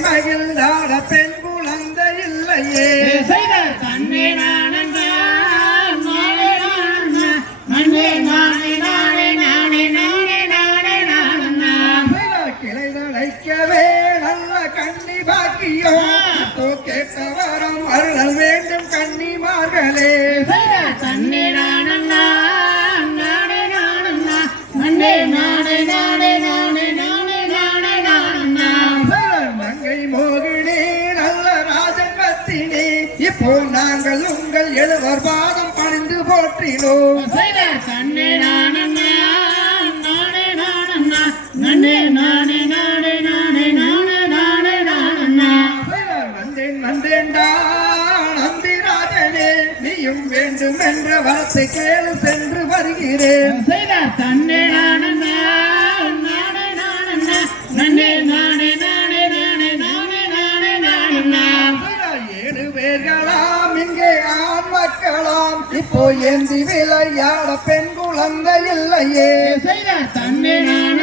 மகிழ்ந்தாட பெண் குழந்தை இல்லையே. தன்னை நானே நானே நானே நானே நானே நானே நானே கிளை அழைக்கவே கண்ணி பாக்கியம் கேட்டவரம் தேவர் பாதம் பணிந்து போற்றினோம். தன்னே நானே நானண்ணா நன்னே நானே நானே நானே நானே நானே நானண்ணா வந்தேன் வந்தேன்டா நந்திராஜனே நீயும் வேண்டும் என்ற வார்த்தை கேளு சென்று வருகிறேன். தன்னே இப்போ ஏந்தி விளையாட பெண் குழந்தை இல்லையே. செய்தார் தன்னே நானண்ணா